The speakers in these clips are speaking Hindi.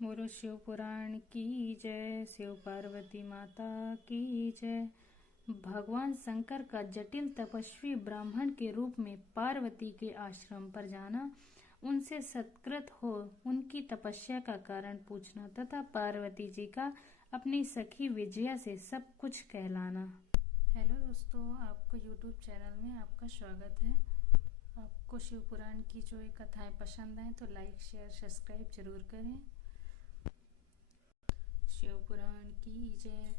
बोलो शिव पुराण की जय, शिव पार्वती माता की जय। भगवान शंकर का जटिल तपस्वी ब्राह्मण के रूप में पार्वती के आश्रम पर जाना, उनसे सत्कृत हो उनकी तपस्या का कारण पूछना तथा पार्वती जी का अपनी सखी विजया से सब कुछ कहलाना। हेलो दोस्तों, आपको यूट्यूब चैनल में आपका स्वागत है। आपको शिव पुराण की जो ये कथाएं पसंद आए तो लाइक शेयर सब्सक्राइब जरूर करें। शिव पुराण की जय।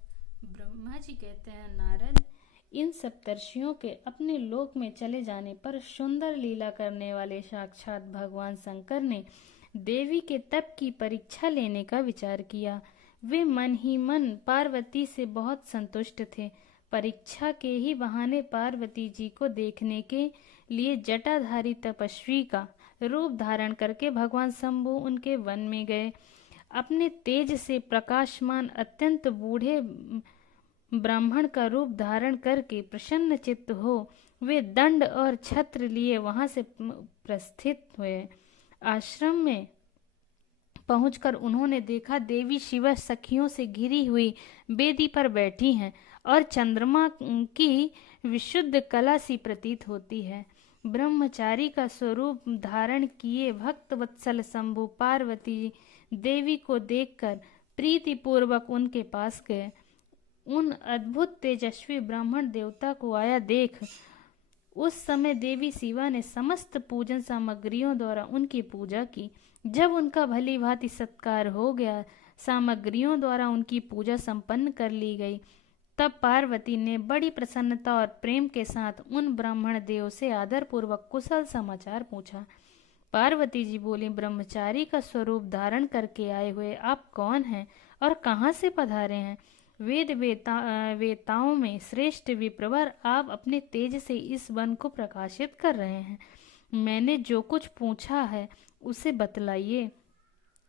ब्रह्मा जी कहते हैं, नारद, इन सप्तर्षियों के अपने लोक में चले जाने पर सुंदर लीला करने वाले साक्षात भगवान शंकर ने देवी के तप की परीक्षा लेने का विचार किया। वे मन ही मन पार्वती से बहुत संतुष्ट थे। परीक्षा के ही बहाने पार्वती जी को देखने के लिए जटाधारी तपस्वी का रूप धारण करके भगवान शंभु उनके वन में गए। अपने तेज से प्रकाशमान अत्यंत बूढ़े ब्राह्मण का रूप धारण करके प्रसन्न चित्त हो वे दंड और छत्र लिए वहां से प्रस्थित हुए। आश्रम में पहुंचकर उन्होंने देखा देवी शिव सखियों से घिरी हुई वेदी पर बैठी हैं और चंद्रमा की विशुद्ध कला सी प्रतीत होती है। ब्रह्मचारी का स्वरूप धारण किए भक्त वत्सल शंभु पार्वती देवी को देखकर प्रीति पूर्वक उनके पास गए। उन अद्भुत तेजस्वी ब्राह्मण देवता को आया देख उस समय देवी शिवा ने समस्त पूजन सामग्रियों द्वारा उनकी पूजा की। जब उनका भली भांति सत्कार हो गया, सामग्रियों द्वारा उनकी पूजा संपन्न कर ली गई, तब पार्वती ने बड़ी प्रसन्नता और प्रेम के साथ उन ब्राह्मण देव से आदर पूर्वक कुशल समाचार पूछा। पार्वती जी बोली, ब्रह्मचारी का स्वरूप धारण करके आए हुए आप कौन हैं और कहाँ से पधारे हैं? वेताओं में श्रेष्ठ विप्रवर, आप अपने तेज से इस वन को प्रकाशित कर रहे हैं। मैंने जो कुछ पूछा है उसे बतलाइए।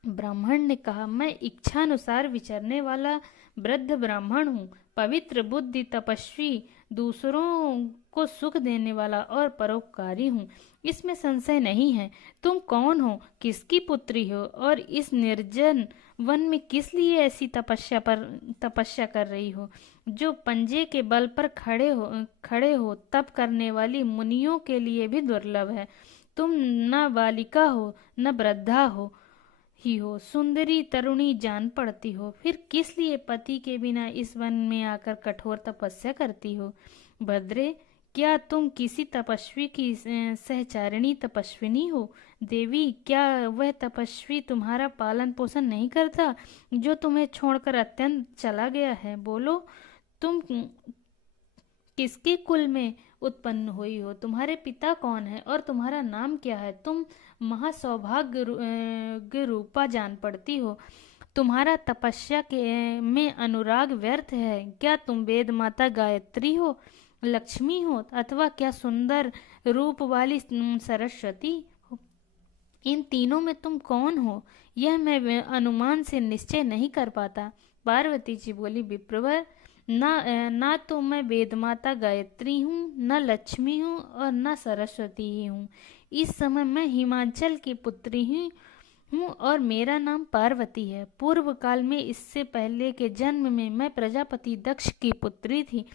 ब्राह्मण ने कहा, मैं इच्छानुसार विचरने वाला वृद्ध ब्राह्मण हूँ, पवित्र बुद्धि, तपस्वी, दूसरों को सुख देने वाला और परोपकारी हूँ, इसमें संशय नहीं है। तुम कौन हो, किसकी पुत्री हो और इस निर्जन वन में किस लिए ऐसी तपस्या कर रही हो, जो पंजे के बल पर खड़े हो तप करने वाली मुनियों के लिए भी दुर्लभ है। तुम न बालिका हो न वृद्धा हो, सुंदरी तरुणी जान पड़ती हो, फिर किस लिए पति के बिना इस वन में आकर कठोर तपस्या करती हो? भद्रे, क्या तुम किसी तपस्वी की सहचारिणी तपस्विनी हो? देवी, क्या वह तपस्वी तुम्हारा पालन पोषण नहीं करता जो तुम्हें छोड़कर अत्यंत चला गया है? बोलो, तुम किसके कुल में उत्पन्न हुई हो? तुम्हारे पिता कौन है और तुम्हारा नाम क्या है? तुम महासौभाग्य रूपा जान पड़ती हो, तुम्हारा तपस्या के में अनुराग व्यर्थ है। क्या तुम वेद माता गायत्री हो, लक्ष्मी हो, अथवा क्या सुंदर रूप वाली सरस्वती हो? इन तीनों में तुम कौन हो, यह मैं अनुमान से निश्चय नहीं कर पाता। पार्वती जी बोली, विप्रवर, ना तो मैं वेद माता गायत्री हूँ, न लक्ष्मी हूँ और न सरस्वती ही हूँ। इस समय मैं हिमाचल की पुत्री हूँ और मेरा नाम पार्वती है। पूर्व काल में, इससे पहले के जन्म में, मैं प्रजापति दक्ष की पुत्री थी।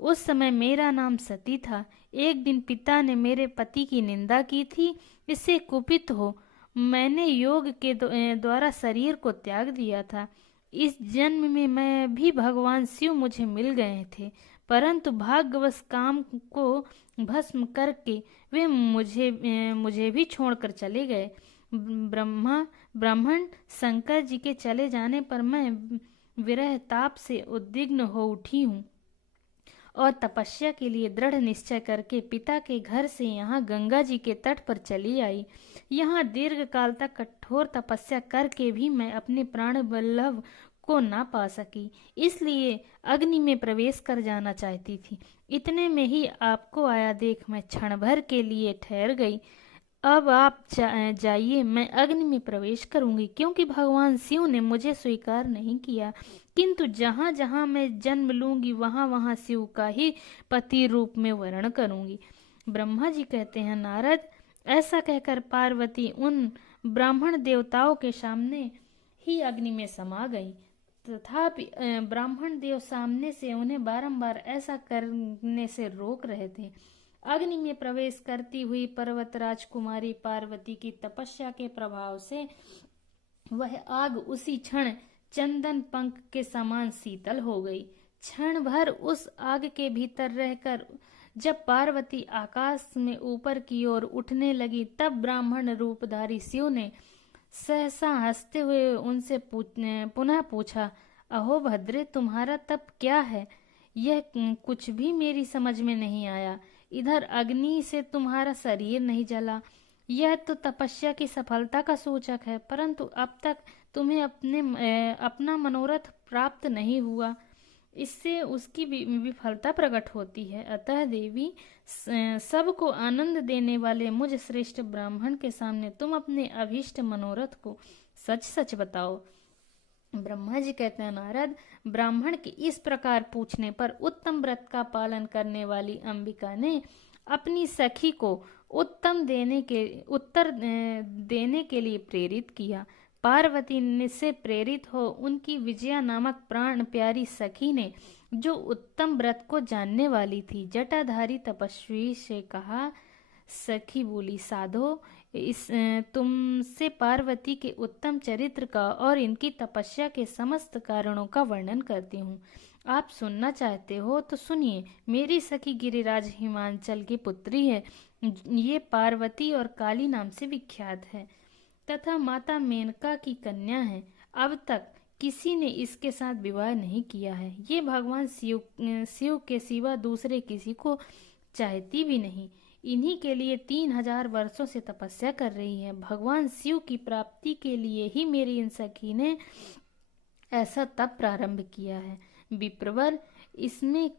उस समय मेरा नाम सती था। एक दिन पिता ने मेरे पति की निंदा की थी। इससे कुपित हो मैंने योग के द्वारा शरीर को त्याग दिया था। इस जन्म में मैं भी भगवान शिव मुझे मिल गए थे, परंतु भाग्यवश काम को भस्म करके वे मुझे भी छोड़कर चले गए। ब्राह्मण शंकर जी के चले जाने पर मैं विरह ताप से उद्विग्न हो उठी हूँ और तपस्या के लिए दृढ़ निश्चय करके पिता के घर से यहाँ गंगा जी के तट पर चली आई। यहाँ दीर्घ काल तक कठोर तपस्या करके भी मैं अपने प्राण वल्लभ को ना पा सकी, इसलिए अग्नि में प्रवेश कर जाना चाहती थी। इतने में ही आपको आया देख मैं क्षण भर के लिए ठहर गई। अब आप जाइए, मैं अग्नि में प्रवेश करूंगी, क्योंकि भगवान शिव ने मुझे स्वीकार नहीं किया। किंतु जहाँ जहाँ मैं जन्म लूंगी वहाँ वहाँ शिव का ही पति रूप में वर्ण करूंगी। ब्रह्मा जी कहते हैं, नारद, ऐसा कहकर पार्वती उन ब्राह्मण देवताओं के सामने ही अग्नि में समा गई। तथापि ब्राह्मण देव सामने से उन्हें बारंबार ऐसा करने से रोक रहे थे। अग्नि में प्रवेश करती हुई पर्वत राजकुमारी पार्वती की तपस्या के प्रभाव से वह आग उसी क्षण चंदन पंख के समान शीतल हो गई। क्षण भर उस आग के भीतर रहकर जब पार्वती आकाश में ऊपर की ओर उठने लगी, तब ब्राह्मण रूपधारी शिव ने सहसा हंसते हुए उनसे पुनः पूछा, अहो भद्रे, तुम्हारा तप क्या है? यह कुछ भी मेरी समझ में नहीं आया। इधर अग्नि से तुम्हारा शरीर नहीं जला, यह तो तपस्या की सफलता का सूचक है, परंतु अब तक तुम्हें अपना मनोरथ प्राप्त नहीं हुआ। इससे उसकी विफलता प्रकट होती है। अतः देवी, सबको आनंद देने वाले मुझ श्रेष्ठ ब्राह्मण के सामने तुम अपने अभीष्ट मनोरथ को सच सच बताओ। ब्रह्मा जी कहते हैं, नारद, ब्राह्मण के इस प्रकार पूछने पर उत्तम व्रत का पालन करने वाली अंबिका ने अपनी सखी को उत्तर देने के लिए प्रेरित किया। पार्वती से प्रेरित हो उनकी विजया नामक प्राण प्यारी सखी ने, जो उत्तम व्रत को जानने वाली थी, जटाधारी तपस्वी से कहा। सखी बोली, साधो, तुमसे पार्वती के उत्तम चरित्र का और इनकी तपस्या के समस्त कारणों का वर्णन करती हूँ। आप सुनना चाहते हो तो सुनिए। मेरी सखी गिरिराज हिमांचल की पुत्री है। ये पार्वती और काली नाम से विख्यात है तथा माता मेनका की कन्या है। अब तक किसी ने इसके साथ विवाह नहीं किया है। ये भगवान शिव के सिवा दूसरे किसी को चाहती भी नहीं। इन्हीं के लिए 3000 वर्षों से तपस्या कर रही है। भगवान शिव की प्राप्ति के लिए ही मेरी इन सखी ने ऐसा तप प्रारंभ किया है। विप्रवर, इसमें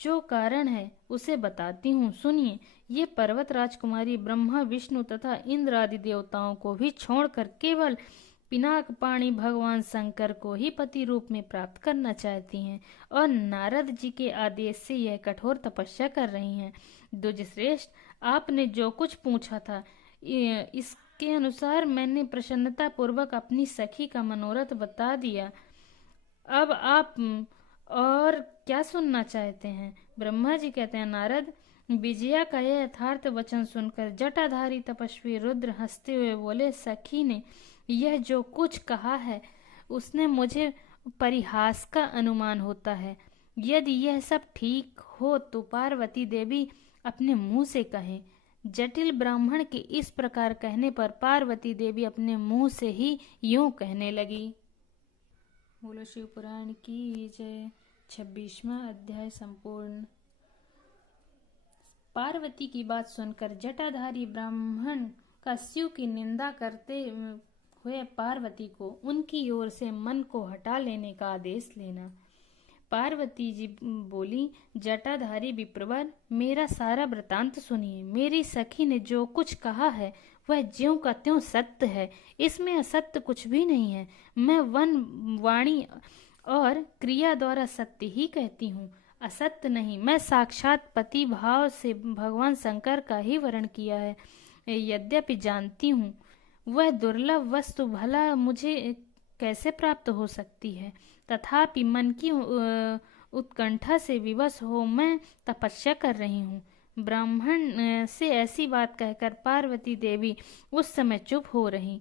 जो कारण है उसे बताती हूँ, सुनिए। ये पर्वत राजकुमारी ब्रह्मा, विष्णु तथा इंद्र आदि देवताओं को भी छोड़कर केवल पिनाक पाणी भगवान शंकर को ही पति रूप में प्राप्त करना चाहती हैं और नारद जी के आदेश से यह कठोर तपस्या कर रही हैं। द्विजश्रेष्ठ, आपने जो कुछ पूछा था, इसके अनुसार मैंने प्रसन्नता पूर्वक अपनी सखी का मनोरथ बता दिया। अब आप और क्या सुनना चाहते हैं? ब्रह्मा जी कहते हैं, नारद, विजया का यह यथार्थ वचन सुनकर जटाधारी तपस्वी रुद्र हंसते हुए बोले, सखी ने यह जो कुछ कहा है उसने मुझे परिहास का अनुमान होता है। यदि यह सब ठीक हो तो पार्वती देवी अपने मुंह से कहें। जटिल ब्राह्मण के इस प्रकार कहने पर पार्वती देवी अपने मुंह से ही यूं कहने लगी। बोलो शिव पुराण की जय। 26वां अध्याय संपूर्ण। पार्वती की बात सुनकर जटाधारी ब्राह्मण का शिव की निंदा करते हुए पार्वती को उनकी ओर से मन को हटा लेने का आदेश लेना। पार्वती जी बोली, जटाधारी विप्रवर, मेरा सारा वृतांत सुनिए। मेरी सखी ने जो कुछ कहा है वह ज्यों का त्यों सत्य है, इसमें असत्य कुछ भी नहीं है। मैं वाणी और क्रिया द्वारा सत्य ही कहती हूँ, असत्य नहीं। मैं साक्षात पति भाव से भगवान शंकर का ही वर्ण किया है। यद्यपि जानती हूँ वह दुर्लभ वस्तु भला मुझे कैसे प्राप्त हो सकती है, तथापि मन की उत्कंठा से विवश हो मैं तपस्या कर रही हूँ। ब्राह्मण से ऐसी बात कहकर पार्वती देवी उस समय चुप हो रही।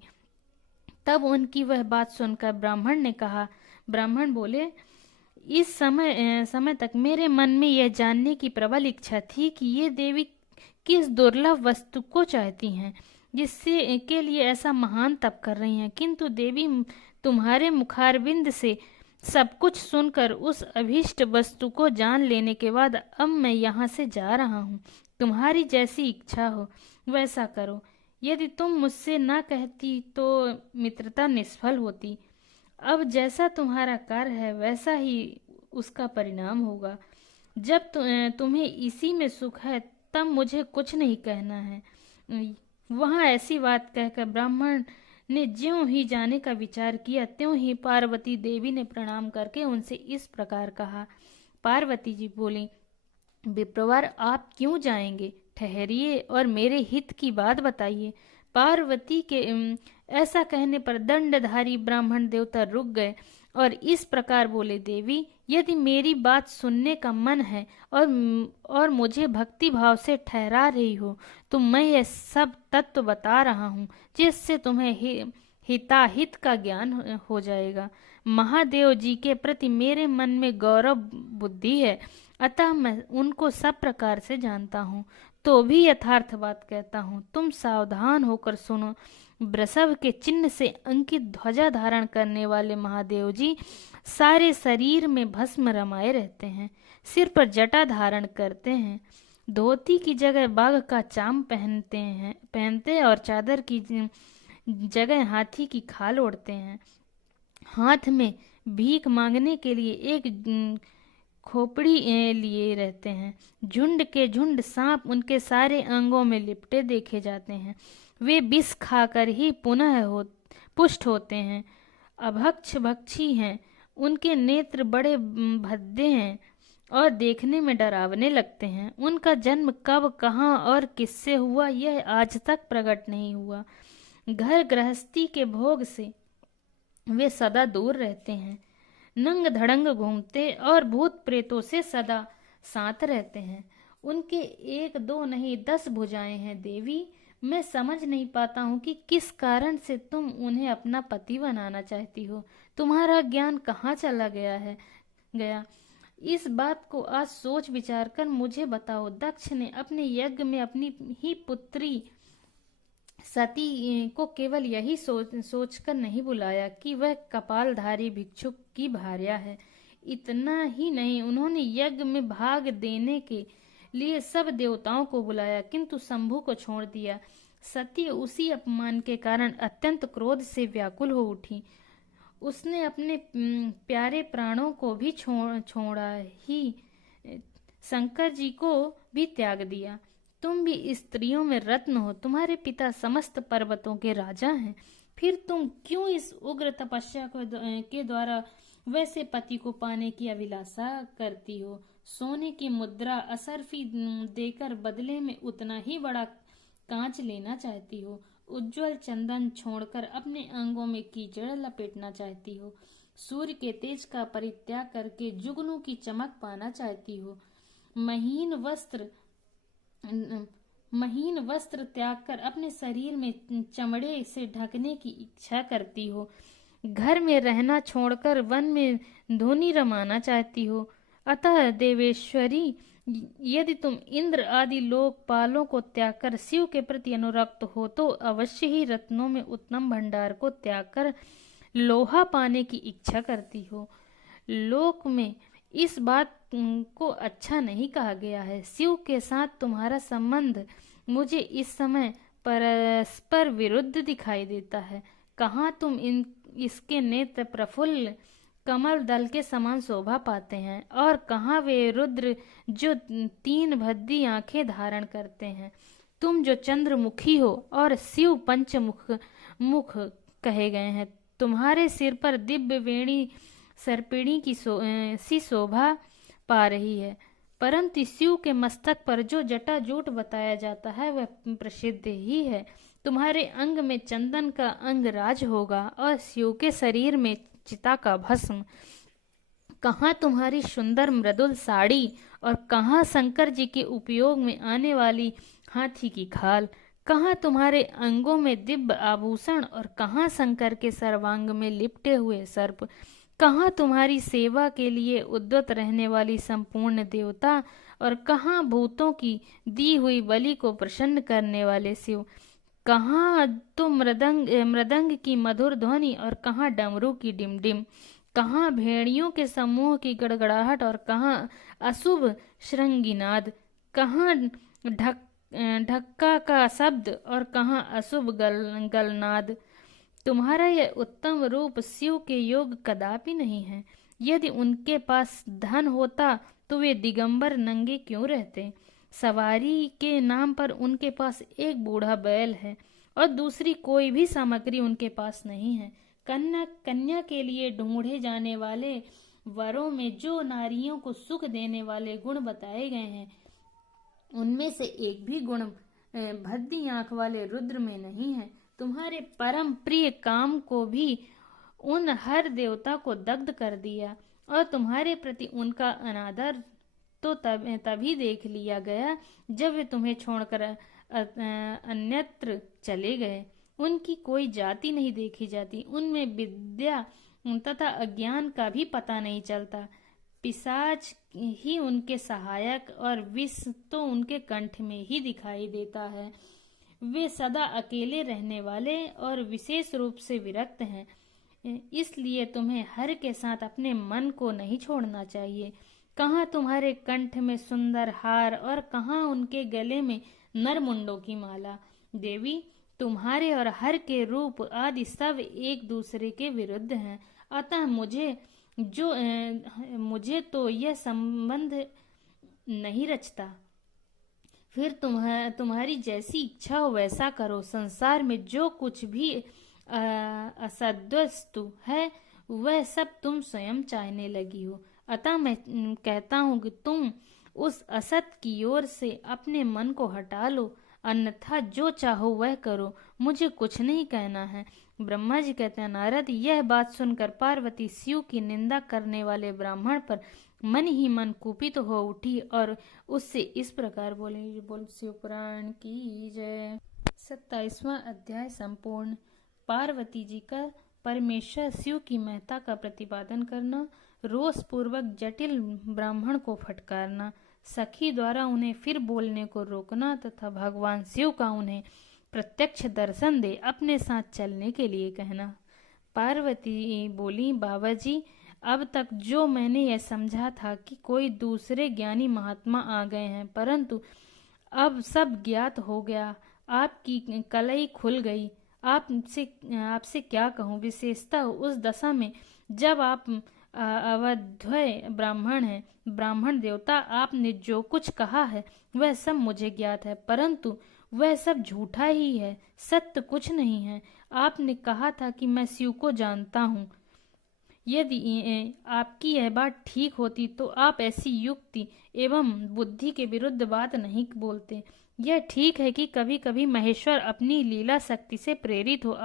तब उनकी वह बात सुनकर ब्राह्मण ने कहा। ब्राह्मण बोले, इस समय तक मेरे मन में यह जानने की प्रबल इच्छा थी कि ये देवी किस दुर्लभ वस्तु को चाहती हैं, जिससे के लिए ऐसा महान तप कर रही हैं। किंतु देवी, तुम्हारे मुखारविंद से सब कुछ सुनकर उस अभीष्ट वस्तु को जान लेने के बाद अब मैं यहाँ से जा रहा हूँ। तुम्हारी जैसी इच्छा हो वैसा करो। यदि तुम मुझसे ना कहती तो मित्रता निष्फल होती। अब जैसा तुम्हारा कार्य है वैसा ही उसका परिणाम होगा। जब तुम्हें इसी में सुख है तब मुझे कुछ नहीं कहना है। वहाँ ऐसी बात कहकर ब्राह्मण ने ज्यों ही जाने का विचार किया त्यों ही पार्वती देवी ने प्रणाम करके उनसे इस प्रकार कहा। पार्वती जी बोली, विप्रवर, आप क्यों जाएंगे? ठहरिए और मेरे हित की बात बताइए। पार्वती के ऐसा कहने पर दंडधारी ब्राह्मण देवता रुक गए और इस प्रकार बोले, देवी, यदि मेरी बात सुनने का मन है और मुझे भक्ति भाव से ठहरा रही हो तो मैं ये सब तत्व बता रहा हूँ जिससे तुम्हें हिताहित का ज्ञान हो जाएगा। महादेव जी के प्रति मेरे मन में गौरव बुद्धि है, अतः मैं उनको सब प्रकार से जानता हूँ, तो भी यथार्थ बात कहता हूँ। तुम सावधान होकर सुनो। वृषभ के चिन्ह से अंकित ध्वजा धारण करने वाले महादेव जी सारे शरीर में भस्म रमाए रहते हैं, सिर पर जटा धारण करते हैं, धोती की जगह बाघ का चाम पहनते और चादर की जगह हाथी की खाल ओढ़ते हैं। हाथ में भीख मांगने के लिए एक खोपड़ी लिए रहते हैं। झुंड के झुंड सांप उनके सारे अंगों में लिपटे देखे जाते हैं। वे विष खाकर ही पुनः पुष्ट होते हैं। अभक्ष भक्षी हैं, उनके नेत्र बड़े भद्दे हैं और देखने में डरावने लगते हैं। उनका जन्म कब, कहाँ और किससे हुआ यह आज तक प्रकट नहीं हुआ। घर गृहस्थी के भोग से वे सदा दूर रहते हैं, नंग धड़ंग घूमते और भूत प्रेतों से सदा साथ रहते हैं। उनके 1 2 नहीं 10 भुजाएं हैं। देवी, मैं समझ नहीं पाता हूँ कि किस कारण से तुम उन्हें अपना पति बनाना चाहती हो। तुम्हारा ज्ञान कहाँ चला गया? इस बात को आज सोच विचार कर मुझे बताओ। दक्ष ने अपने यज्ञ में अपनी ही पुत्री सती को केवल यही सोचकर नहीं बुलाया कि वह कपालधारी भिक्षुक की भार्या है। इतना ही नहीं, उन्होंने यज्ञ में भाग देने के लिए सब देवताओं को बुलाया, किंतु शंभु को छोड़ दिया। सती उसी अपमान के कारण अत्यंत क्रोध से व्याकुल हो उठी। उसने अपने प्यारे प्राणों को भी छोड़ा ही शंकर जी को भी त्याग दिया। तुम भी स्त्रियों में रत्न हो, तुम्हारे पिता समस्त पर्वतों के राजा हैं, फिर तुम क्यों इस उग्र तपस्या के द्वारा वैसे पति को पाने की अभिलाषा करती हो? सोने की मुद्रा असरफी देकर बदले में उतना ही बड़ा कांच लेना चाहती हो। उज्जवल चंदन छोड़कर अपने अंगों में कीचड़ लपेटना चाहती हो। सूर्य के तेज का परित्याग करके जुगनू की चमक पाना चाहती हो। महीन वस्त्र त्याग कर अपने शरीर में चमड़े से ढकने की इच्छा करती हो। घर में रहना छोड़कर वन में धुनी रमाना चाहती हो। अतः देवेश्वरी, यदि तुम इंद्र आदि लोकपालों को त्याग कर शिव के प्रति अनुरक्त हो तो अवश्य ही रत्नों में उत्तम भंडार को त्याग कर लोहा पाने की इच्छा करती हो। लोक में इस बात को अच्छा नहीं कहा गया है। शिव के साथ तुम्हारा संबंध मुझे इस समय परस्पर विरुद्ध दिखाई देता है। कहाँ तुम इसके नेत्र प्रफुल्ल कमल दल के समान शोभा पाते हैं और कहाँ वे रुद्र जो 3 भद्दी आंखें धारण करते हैं। तुम जो चंद्रमुखी हो और शिव पंचमुख कहे गए हैं। तुम्हारे सिर पर दिव्य वेणी सर्पिणी की सी शोभा पा रही है, परंतु शिव के मस्तक पर जो जटाजूट बताया जाता है वह प्रसिद्ध ही है। तुम्हारे अंग में चंदन का अंगराज होगा और शिव के शरीर में चिता का भस्म। कहाँ तुम्हारी सुंदर मृदुल साड़ी और कहाँ शंकर जी के उपयोग में आने वाली हाथी की खाल। कहाँ तुम्हारे अंगों में दिव्य आभूषण और कहाँ शंकर के सर्वांग में लिपटे हुए सर्प। कहाँ तुम्हारी सेवा के लिए उद्यत रहने वाली संपूर्ण देवता और कहाँ भूतों की दी हुई बलि को प्रसन्न करने वाले शिव। कहाँ तो मृदंग की मधुर ध्वनि और कहाँ डमरू की डिमडिम। कहाँ भेड़ियों के समूह की गड़गड़ाहट और कहाँ अशुभ श्रृंगिनाद। कहाँ ढक्का का शब्द और कहाँ अशुभ गलनाद। तुम्हारा यह उत्तम रूप शिव के योग कदापि नहीं है। यदि उनके पास धन होता तो वे दिगंबर नंगे क्यों रहते। सवारी के नाम पर उनके पास एक बूढ़ा बैल है और दूसरी कोई भी सामग्री उनके पास नहीं है। कन्या के लिए ढूंढे जाने वाले वरों में जो नारियों को सुख देने वाले गुण बताए गए हैं उनमें से एक भी गुण भद्दी आंख वाले रुद्र में नहीं है। तुम्हारे परम प्रिय काम को भी उन हर देवता को दग्ध कर दिया, और तुम्हारे प्रति उनका अनादर तो तभी देख लिया गया जब वे तुम्हें छोड़कर अन्यत्र चले गए। उनकी कोई जाति नहीं देखी जाती, उनमें विद्या तथा अज्ञान का भी पता नहीं चलता। पिशाच ही उनके सहायक और विष तो उनके कंठ में ही दिखाई देता है। वे सदा अकेले रहने वाले और विशेष रूप से विरक्त हैं, इसलिए तुम्हें हर के साथ अपने मन को नहीं छोड़ना चाहिए। कहाँ तुम्हारे कंठ में सुंदर हार और कहाँ उनके गले में नरमुंडों की माला। देवी, तुम्हारे और हर के रूप आदि सब एक दूसरे के विरुद्ध हैं, अतः मुझे तो यह संबंध नहीं रचता। फिर तुम्हारी जैसी इच्छा हो वैसा करो। संसार में जो कुछ भी असद्वस्तु है वह सब तुम स्वयं चाहने लगी हो, अतः मैं कहता हूँ कि तुम उस असत की ओर से अपने मन को हटा लो, अन्यथा जो चाहो वह करो, मुझे कुछ नहीं कहना है। ब्रह्मा जी कहते हैं, नारद, यह बात सुनकर पार्वती शिव की निंदा करने वाले ब्राह्मण पर मन ही मन कुपित हो उठी और उससे इस प्रकार बोली। बोल शिव पुराण की जय। 27वां अध्याय संपूर्ण। पार्वती जी का परमेश्वर शिव की महत्ता का प्रतिपादन करना, रोष पूर्वक जटिल ब्राह्मण को फटकारना, सखी द्वारा उन्हें फिर बोलने को रोकना तथा भगवान शिव का उन्हें प्रत्यक्ष दर्शन दे अपने साथ चलने के लिए कहना। पार्वती बोली, बाबा जी, अब तक जो मैंने यह समझा था कि कोई दूसरे ज्ञानी महात्मा आ गए हैं, परंतु अब सब ज्ञात हो गया, आपकी कलई खुल गई। आपसे क्या कहूँ, विशेषतः उस दशा में जब आप अवध्वय ब्राह्मण हैं। ब्राह्मण देवता, आपने जो कुछ कहा है वह सब मुझे ज्ञात है, परंतु वह सब झूठा ही है, सत्य कुछ नहीं है। आपने कहा था कि मैं शिव को जानता हूँ। यदि आपकी यह बात ठीक होती तो आप ऐसी युक्ति एवं बुद्धि के विरुद्ध बात नहीं बोलते। यह ठीक है कि कभी कभी महेश्वर अपनी लीला शक्ति से प्रेरित हो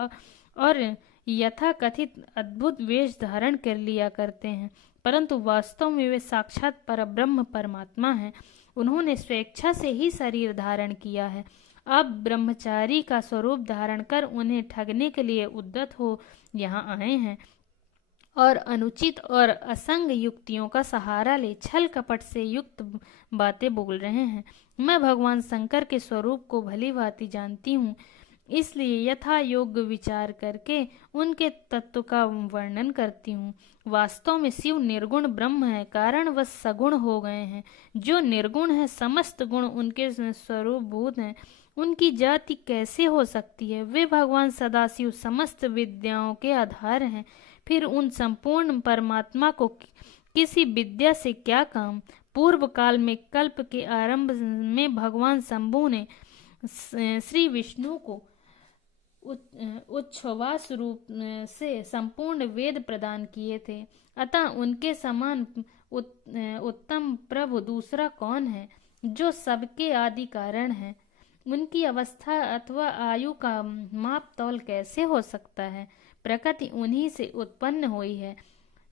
और यथा कथित अद्भुत वेश धारण कर लिया करते हैं, परंतु वास्तव में वे साक्षात परब्रह्म परमात्मा हैं। उन्होंने स्वेच्छा से ही शरीर धारण किया है। अब ब्रह्मचारी का स्वरूप धारण कर उन्हें ठगने के लिए उद्यत हो यहाँ आए हैं और अनुचित और असंग युक्तियों का सहारा ले छल कपट से युक्त बातें बोल रहे हैं। मैं भगवान शंकर के स्वरूप को भली भांति जानती हूँ, इसलिए यथा योग्य विचार करके उनके तत्व का वर्णन करती हूँ। वास्तव में शिव निर्गुण ब्रह्म है, कारण वह सगुण हो गए हैं। जो निर्गुण है, समस्त गुण उनके स्वरूप भूत हैं। उनकी जाति कैसे हो सकती है? वे भगवान सदाशिव समस्त विद्याओं के आधार हैं। फिर उन संपूर्ण परमात्मा को किसी विद्या से क्या काम? पूर्व काल में कल्प के आरंभ में भगवान शंभु ने श्री विष्णु को उच्छ्वास रूप से संपूर्ण वेद प्रदान किए थे, अतः उनके समान उत्तम प्रभु दूसरा कौन है जो सबके आदि कारण है? उनकी अवस्था अथवा आयु का माप तौल कैसे हो सकता है? प्रकृति उन्हीं से उत्पन्न हुई है,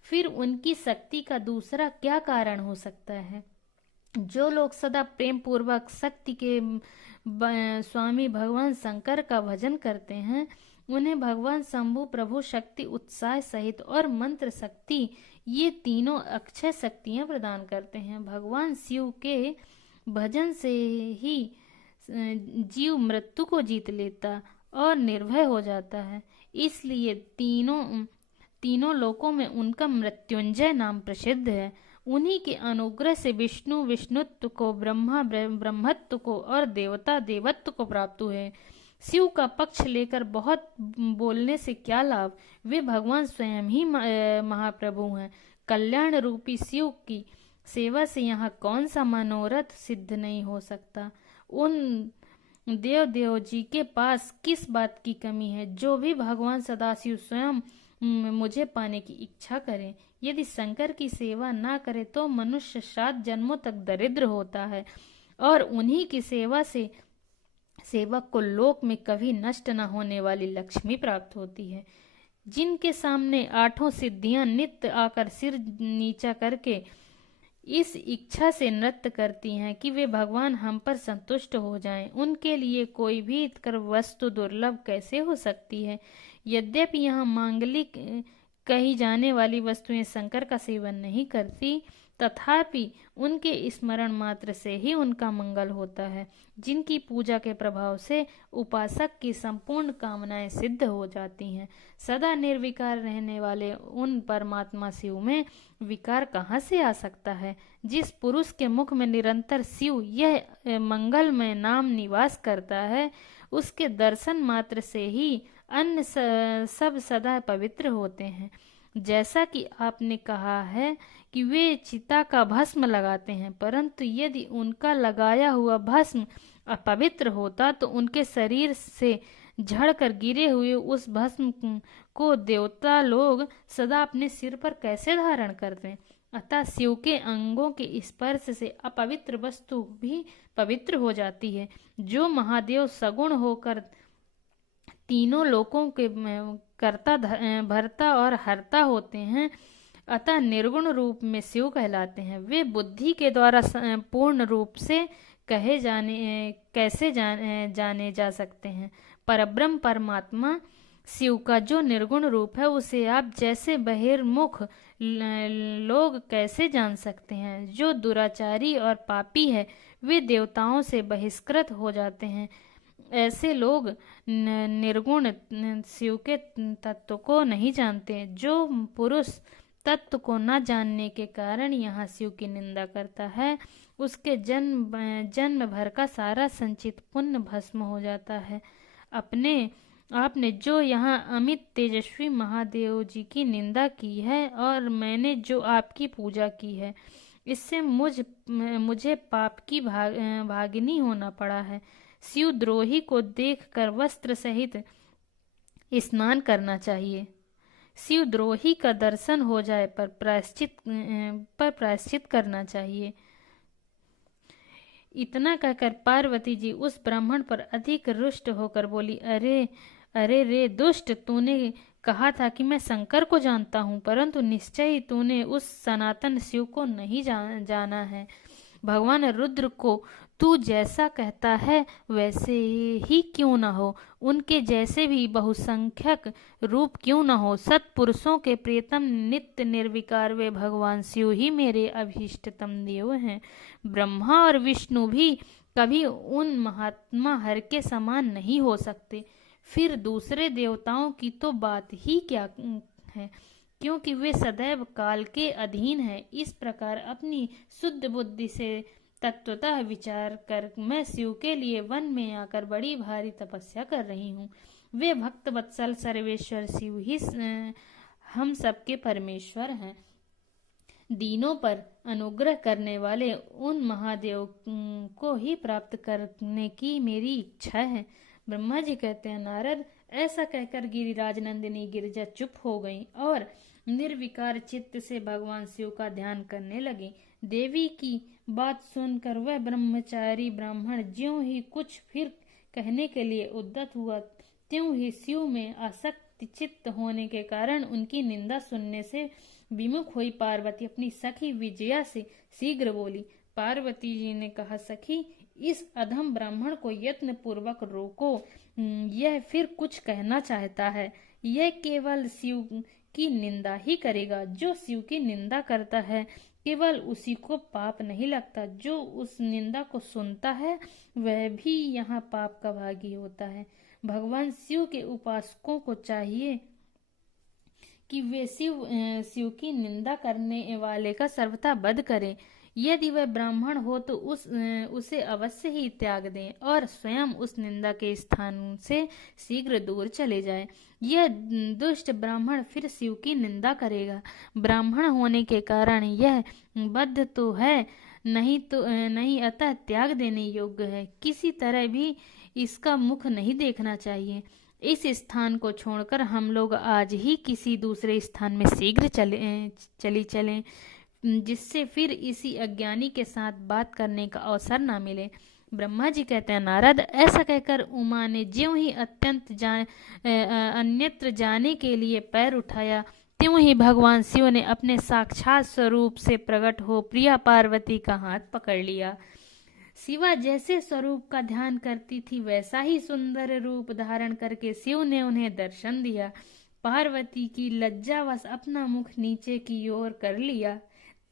फिर उनकी शक्ति का दूसरा क्या कारण हो सकता है? जो लोग सदा प्रेम पूर्वक शक्ति के स्वामी भगवान शंकर का भजन करते हैं, उन्हें भगवान शंभु प्रभु शक्ति, उत्साह सहित और मंत्र शक्ति, ये तीनों अक्षय शक्तियां प्रदान करते हैं। भगवान शिव के भजन से ही जीव मृत्यु को जीत लेता और निर्भय हो जाता है, इसलिए तीनों लोकों में उनका मृत्युंजय नाम प्रसिद्ध है। उन्हीं के अनुग्रह से विष्णु विष्णुत्व को, ब्रह्मा ब्रह्मत्व को और देवता देवत्व को प्राप्त हुए। शिव का पक्ष लेकर बहुत बोलने से क्या लाभ? वे भगवान स्वयं ही महाप्रभु हैं। कल्याण रूपी शिव की सेवा से यहाँ कौन सा मनोरथ सिद्ध नहीं हो सकता? उन देव जी के पास किस बात की कमी है? जो भी भगवान सदाशिव स्वयं मुझे पाने की इच्छा करे। यदि शंकर की सेवा ना करे तो मनुष्य 7 जन्मों तक दरिद्र होता है और उन्हीं की सेवा से सेवक को लोक में कभी नष्ट न होने वाली लक्ष्मी प्राप्त होती है। जिनके सामने 8 सिद्धियां नित्य आकर सिर नीचा करके इस इच्छा से नृत्य करती हैं कि वे भगवान हम पर संतुष्ट हो जाएं, उनके लिए कोई भी कर वस्तु दुर्लभ कैसे हो सकती है। यद्यपि यहाँ मांगलिक कही जाने वाली वस्तुएं शंकर का सेवन नहीं करती, तथापि उनके स्मरण मात्र से ही उनका मंगल होता है, जिनकी पूजा के प्रभाव से उपासक की संपूर्ण कामनाएं सिद्ध हो जाती हैं। सदा निर्विकार रहने वाले उन परमात्मा शिव में विकार कहाँ से आ सकता है। जिस पुरुष के मुख में निरंतर शिव यह मंगलमय नाम निवास करता है, उसके दर्शन मात्र से ही अन्य सब सदा पवित्र होते हैं। जैसा कि आपने कहा है कि वे चिता का भस्म लगाते हैं, परंतु यदि उनका लगाया हुआ भस्म अपवित्र होता तो उनके शरीर से झड़कर गिरे हुए उस भस्म को देवता लोग सदा अपने सिर पर कैसे धारण करते। अतः शिव के अंगों के स्पर्श से अपवित्र वस्तु भी पवित्र हो जाती है। जो महादेव सगुण होकर तीनों लोकों के कर्ता भरता और हरता होते हैं, अतः निर्गुण रूप में शिव कहलाते हैं। वे बुद्धि के द्वारा पूर्ण रूप से कैसे जाने जा सकते हैं। परब्रह्म परमात्मा शिव का जो निर्गुण रूप है, उसे आप जैसे बहिर्मुख लोग कैसे जान सकते हैं। जो दुराचारी और पापी है, वे देवताओं से बहिष्कृत हो जाते हैं। ऐसे लोग निर्गुण शिव के तत्व को नहीं जानते। जो पुरुष तत्व को न जानने के कारण यहाँ शिव की निंदा करता है, उसके जन्म भर का सारा संचित पुण्य भस्म हो जाता है। आपने जो यहाँ अमित तेजस्वी महादेव जी की निंदा की है और मैंने जो आपकी पूजा की है, इससे मुझे पाप की भागिनी होना पड़ा है। शिवद्रोही को देखकर वस्त्र सहित स्नान करना चाहिए। शिवद्रोही का दर्शन हो जाए पर प्रायश्चित करना चाहिए। इतना कहकर पार्वती जी उस ब्राह्मण पर अधिक रुष्ट होकर बोली, अरे रे दुष्ट, तूने कहा था कि मैं शंकर को जानता हूँ, परंतु निश्चय ही तूने उस सनातन शिव को नहीं जाना है। भगवान रुद्र को तू जैसा कहता है वैसे ही क्यों न हो, उनके जैसे भी बहुसंख्यक रूप क्यों न हो, सत्पुरुषों के प्रियतम नित्य निर्विकार वे भगवान शिव ही मेरे अभीष्टतम देव हैं। ब्रह्मा और विष्णु भी कभी उन महात्मा हर के समान नहीं हो सकते। फिर दूसरे देवताओं की तो बात ही क्या है, क्योंकि वे सदैव काल के अधीन हैं। इस प्रकार अपनी शुद्ध बुद्धि से तत्वतः विचार कर मैं शिव के लिए वन में आकर बड़ी भारी तपस्या कर रही हूँ। वे भक्त वत्सल सर्वेश्वर शिव ही हम सबके परमेश्वर हैं। दीनों पर अनुग्रह करने वाले उन महादेव को ही प्राप्त करने की मेरी इच्छा है। ब्रह्मा जी कहते हैं, नारद, ऐसा कहकर गिरिराज नंदिनी गिरिजा चुप हो गई और निर्विकार चित्त से भगवान शिव का ध्यान करने लगी। देवी की बात सुनकर वह ब्रह्मचारी ब्राह्मण ज्यों ही कुछ फिर कहने के लिए उद्यत हुआ, त्यों ही शिव में आसक्त चित्त होने के कारण उनकी निंदा सुनने से विमुख हुई पार्वती अपनी सखी विजया से शीघ्र बोली। पार्वती जी ने कहा, सखी, इस अधम ब्राह्मण को यत्न पूर्वक रोको, यह फिर कुछ कहना चाहता है। यह केवल शिव की निंदा ही करेगा। जो शिव की निंदा करता है केवल उसी को पाप नहीं लगता, जो उस निंदा को सुनता है वह भी यहाँ पाप का भागी होता है। भगवान शिव के उपासकों को चाहिए कि वे शिव की निंदा करने वाले का सर्वथा वध करें। यदि वह ब्राह्मण हो तो उसे अवश्य ही त्याग दें और स्वयं उस निंदा के स्थान से शीघ्र दूर चले जाए। यह दुष्ट ब्राह्मण फिर शिव की निंदा करेगा। ब्राह्मण होने के कारण यह बद्ध तो है नहीं, अतः त्याग देने योग्य है। किसी तरह भी इसका मुख नहीं देखना चाहिए। इस स्थान को छोड़कर हम लोग आज ही किसी दूसरे स्थान में शीघ्र चलें, जिससे फिर इसी अज्ञानी के साथ बात करने का अवसर ना मिले। ब्रह्मा जी कहते हैं, नारद, ऐसा कहकर उमा ने ज्यों ही अन्यत्र जाने के लिए पैर उठाया, त्यों ही भगवान शिव ने अपने साक्षात स्वरूप से प्रकट हो प्रिया पार्वती का हाथ पकड़ लिया। शिवा जैसे स्वरूप का ध्यान करती थी, वैसा ही सुंदर रूप धारण करके शिव ने उन्हें दर्शन दिया। पार्वती की लज्जावश अपना मुख नीचे की ओर कर लिया।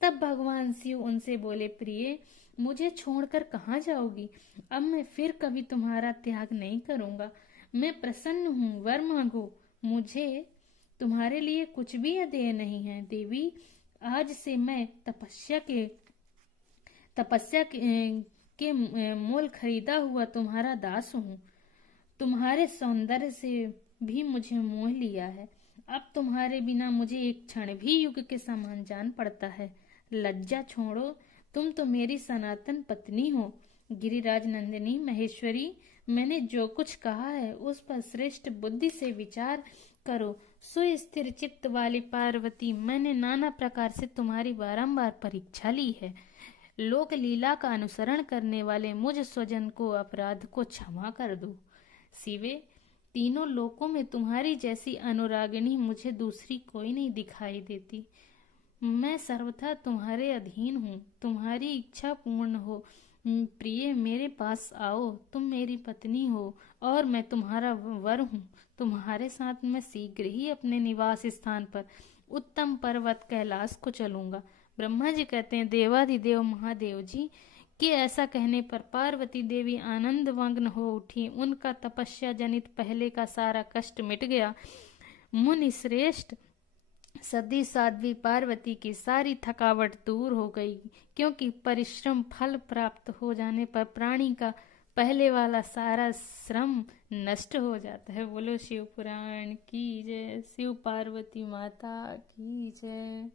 तब भगवान शिव उनसे बोले, प्रिय, मुझे छोड़कर कहाँ जाओगी? अब मैं फिर कभी तुम्हारा त्याग नहीं करूंगा। मैं प्रसन्न हूँ, वर मांगो। मुझे तुम्हारे लिए कुछ भी अदेय नहीं है। देवी, आज से मैं तपस्या के मोल खरीदा हुआ तुम्हारा दास हूँ। तुम्हारे सौंदर्य से भी मुझे मोह लिया है। अब तुम्हारे बिना मुझे एक क्षण भी युग के समान जान पड़ता है। लज्जा छोड़ो, तुम तो मेरी सनातन पत्नी हो। गिरिराज नंदिनी महेश्वरी, मैंने जो कुछ कहा है उस पर श्रेष्ठ बुद्धि से विचार करो। सुस्थिर चित्त वाली पार्वती, मैंने नाना प्रकार से तुम्हारी बारंबार परीक्षा ली है। लोक लीला का अनुसरण करने वाले मुझ स्वजन को अपराध को क्षमा कर दो। शिवे, तीनों लोकों में तुम्हारी जैसी अनुरागिणी मुझे दूसरी कोई नहीं दिखाई देती। मैं सर्वथा तुम्हारे अधीन हूँ। तुम्हारी इच्छा पूर्ण हो। प्रिय, मेरे पास आओ। तुम मेरी पत्नी हो और मैं तुम्हारा वर हूँ। तुम्हारे साथ मैं शीघ्र ही अपने निवास स्थान पर उत्तम पर्वत कैलाश को चलूंगा। ब्रह्मा जी कहते हैं, देवाधिदेव महादेव जी कि ऐसा कहने पर पार्वती देवी आनंद मग्न हो उठी। उनका तपस्या जनित पहले का सारा कष्ट मिट गया। मुनि श्रेष्ठ सती साध्वी पार्वती की सारी थकावट दूर हो गई, क्योंकि परिश्रम फल प्राप्त हो जाने पर प्राणी का पहले वाला सारा श्रम नष्ट हो जाता है। बोलो शिव पुराण की जय, शिव पार्वती माता की जय।